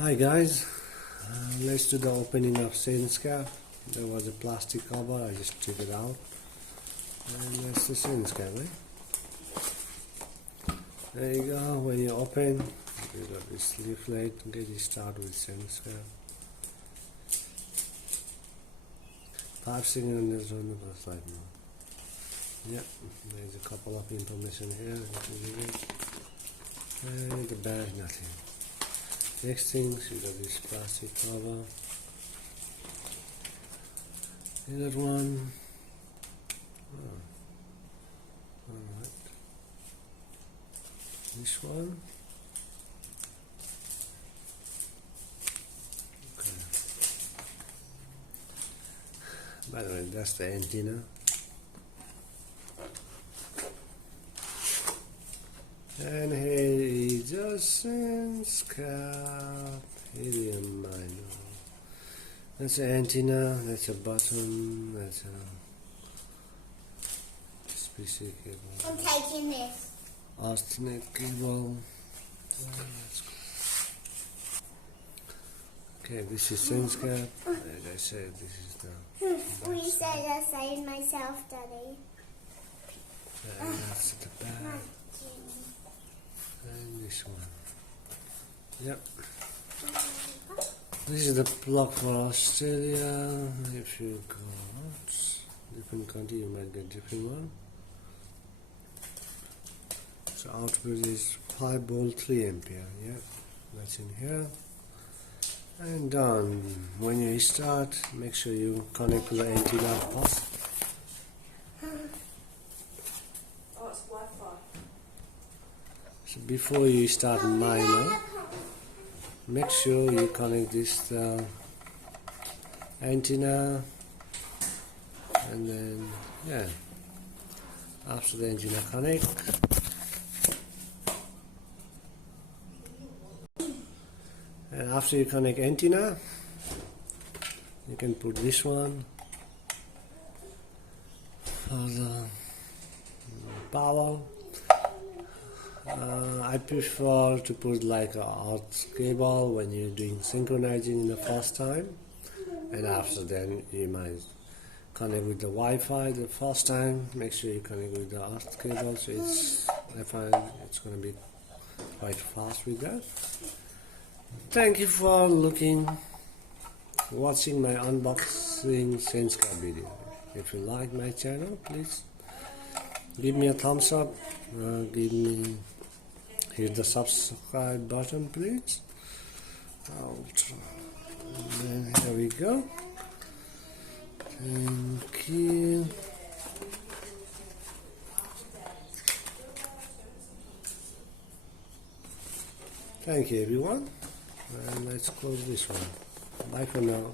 Hi guys, let's do the opening of sensecap. There was a plastic cover, I just took it out, and that's the sensecap, right? There you go. When you open, you got this leaflet. Get you started with sensecap. 5 seconds on the slide now. Yep, there's a couple of information here. And the back, nothing. Next things, you got this plastic cover. You got one. Oh. Alright. This one. Okay. By the way, that's the antenna. And here is a sensecap helium minor. That's an antenna, that's a button, that's a specific cable. I'm taking this. Alternate cable. That's cool. Okay, this is sensecap. As I said, this is the. We said I saved myself, Daddy. And that's the back. And this one. Yep. This is the plug for Australia. If you go out, different country, you might get different one. So output is 5 volt 3 ampere. Yep, that's in here. And done. When you start, make sure you connect to the antenna first. So before you start miner, make sure you connect this antenna, and then after the antenna connect, and after you connect antenna, you can put this one for the power. I prefer to put like a earth cable when you're doing synchronizing in the first time, and after then you might connect with the Wi-Fi the first time. Make sure you connect with the earth cable, so I find it's going to be quite fast with that. Thank you for watching my unboxing sensecap video. If you like my channel, please give me a thumbs up. Hit the subscribe button, please. I'll try. And then here we go. Thank you. Thank you, everyone. And let's close this one. Bye for now.